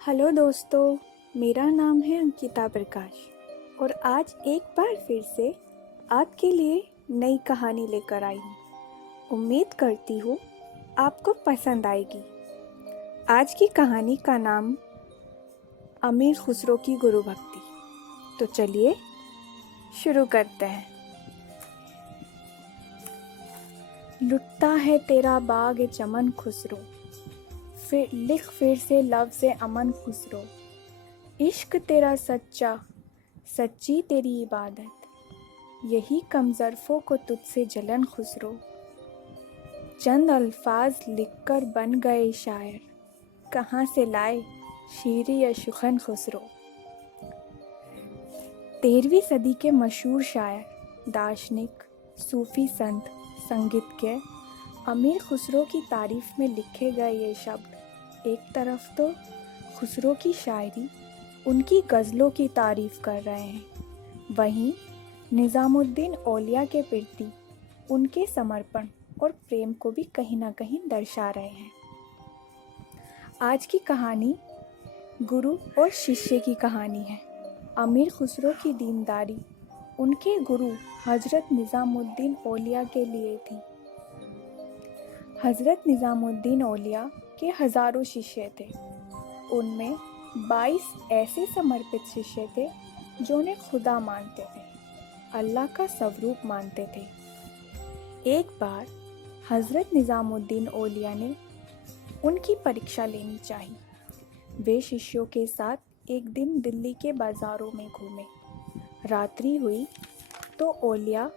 Hello दोस्तों, मेरा नाम है अंकिता प्रकाश और आज एक बार फिर से आपके लिए नई कहानी लेकर आई हूँ। उम्मीद करती हूँ आपको पसंद आएगी। आज की कहानी का नाम अमीर खुसरो की गुरु भक्ति। तो चलिए शुरू करते हैं। लुटता है तेरा बाग चमन खुसरो, फिर से लफ्ज़ अमन खुसरो। इश्क तेरा सच्चा, सच्ची तेरी इबादत, यही कम ज़र्फ़ों को तुझसे जलन खुसरो। चंद अल्फाज लिखकर बन गए शायर, कहाँ से लाए शीरी या शुखन खुसरो। 13वीं सदी के मशहूर शायर, दार्शनिक, सूफ़ी संत, संगीतज्ञ अमीर खुसरो की तारीफ़ में लिखे गए ये शब्द एक तरफ तो खुसरो की शायरी, उनकी गज़लों की तारीफ़ कर रहे हैं, वहीं निज़ामुद्दीन औलिया के प्रति उनके समर्पण और प्रेम को भी कहीं ना कहीं दर्शा रहे हैं। आज की कहानी गुरु और शिष्य की कहानी है। अमीर खुसरो की दीनदारी उनके गुरु हज़रत निज़ामुद्दीन औलिया के लिए थी। हज़रत निज़ामुद्दीन औलिया के हज़ारों शिष्य थे। उनमें 22 ऐसे समर्पित शिष्य थे जो उन्हें खुदा मानते थे, अल्लाह का स्वरूप मानते थे। एक बार हज़रत निज़ामुद्दीन औलिया ने उनकी परीक्षा लेनी चाहिए। वे शिष्यों के साथ एक दिन दिल्ली के बाज़ारों में घूमे। रात्रि हुई तो औलिया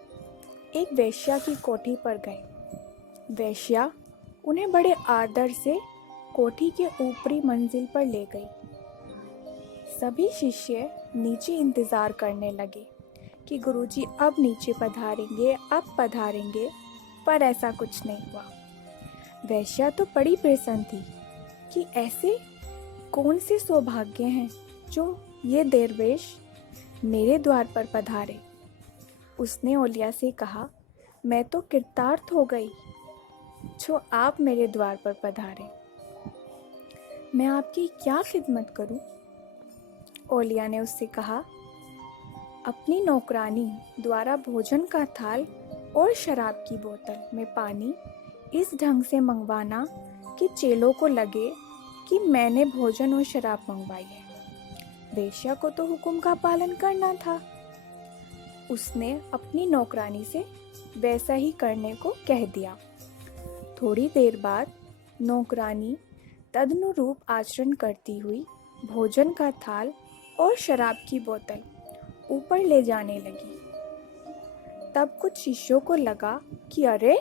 एक वेश्या की कोठी पर गए। वेश्या उन्हें बड़े आदर से कोठी के ऊपरी मंजिल पर ले गई। सभी शिष्य नीचे इंतज़ार करने लगे कि गुरुजी अब नीचे पधारेंगे, अब पधारेंगे, पर ऐसा कुछ नहीं हुआ। वेश्या तो बड़ी प्रसन्न थी कि ऐसे कौन से सौभाग्य हैं जो ये दरवेश मेरे द्वार पर पधारे। उसने औलिया से कहा, मैं तो कृतार्थ हो गई जो आप मेरे द्वार पर पधारे। मैं आपकी क्या खिदमत करूं? औलिया ने उससे कहा, अपनी नौकरानी द्वारा भोजन का थाल और शराब की बोतल में पानी इस ढंग से मंगवाना कि चेलों को लगे कि मैंने भोजन और शराब मंगवाई है। वेश्या को तो हुक्म का पालन करना था। उसने अपनी नौकरानी से वैसा ही करने को कह दिया। थोड़ी देर बाद नौकरानी तदनुरूप आचरण करती हुई भोजन का थाल और शराब की बोतल ऊपर ले जाने लगी। तब कुछ शिष्यों को लगा कि अरे,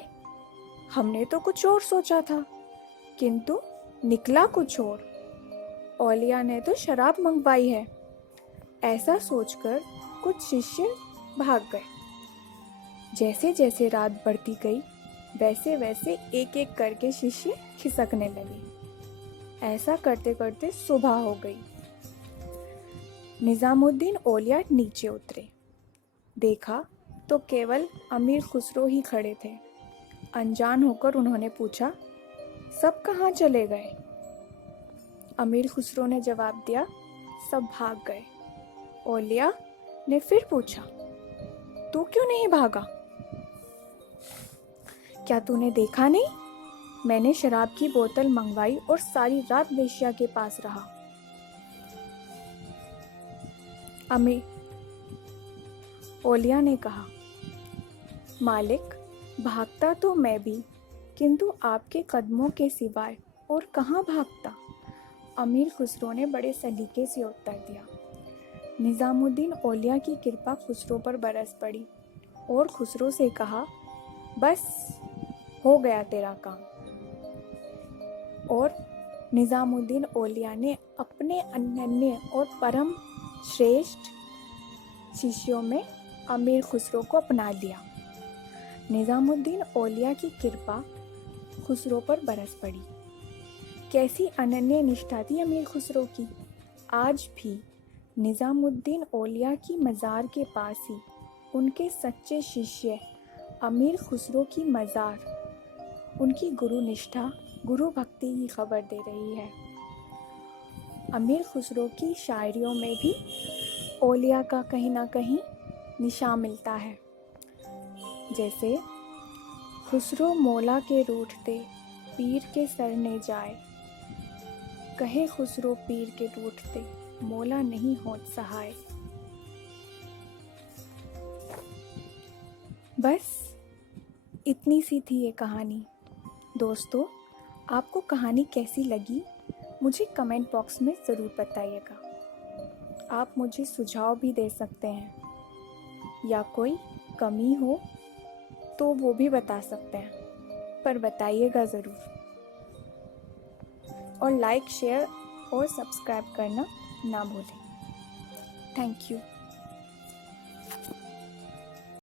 हमने तो कुछ और सोचा था, किंतु निकला कुछ और। औलिया ने तो शराब मंगवाई है। ऐसा सोचकर कुछ शिष्य भाग गए। जैसे जैसे रात बढ़ती गई, वैसे वैसे एक एक करके शिष्य खिसकने लगे। ऐसा करते करते सुबह हो गई। निज़ामुद्दीन औलिया नीचे उतरे। देखा तो केवल अमीर खुसरो ही खड़े थे। अनजान होकर उन्होंने पूछा, सब कहाँ चले गए? अमीर खुसरो ने जवाब दिया, सब भाग गए। औलिया ने फिर पूछा, तू क्यों नहीं भागा? क्या तूने देखा नहीं? मैंने शराब की बोतल मंगवाई और सारी रात वेश्या के पास रहा। अमीर औलिया ने कहा, मालिक, भागता तो मैं भी, किंतु आपके कदमों के सिवाय और कहाँ भागता। अमीर खुसरो ने बड़े सलीके से उत्तर दिया। निज़ामुद्दीन औलिया की कृपा खुसरो पर बरस पड़ी और खुसरो से कहा, बस हो गया तेरा काम। और निज़ामुद्दीन औलिया ने अपने अनन्य और परम श्रेष्ठ शिष्यों में अमीर खुसरो को अपना लिया। निज़ामुद्दीन औलिया की कृपा खुसरो पर बरस पड़ी। कैसी अनन्य निष्ठा थी अमीर खुसरो की। आज भी निज़ामुद्दीन औलिया की मज़ार के पास ही उनके सच्चे शिष्य अमीर खुसरो की मज़ार उनकी गुरु निष्ठा, गुरु भक्ति की खबर दे रही है। अमीर खुसरो की शायरियों में भी औलिया का कहीं ना कहीं निशान मिलता है। जैसे खुसरो मौला के रूठते पीर के सर ने जाए, कहे खुसरो पीर के रूठते मौला नहीं होत सहाय। बस इतनी सी थी ये कहानी। दोस्तों, आपको कहानी कैसी लगी मुझे कमेंट बॉक्स में ज़रूर बताइएगा। आप मुझे सुझाव भी दे सकते हैं या कोई कमी हो तो वो भी बता सकते हैं, पर बताइएगा ज़रूर। और लाइक, शेयर और सब्सक्राइब करना ना भूलें। Thank you.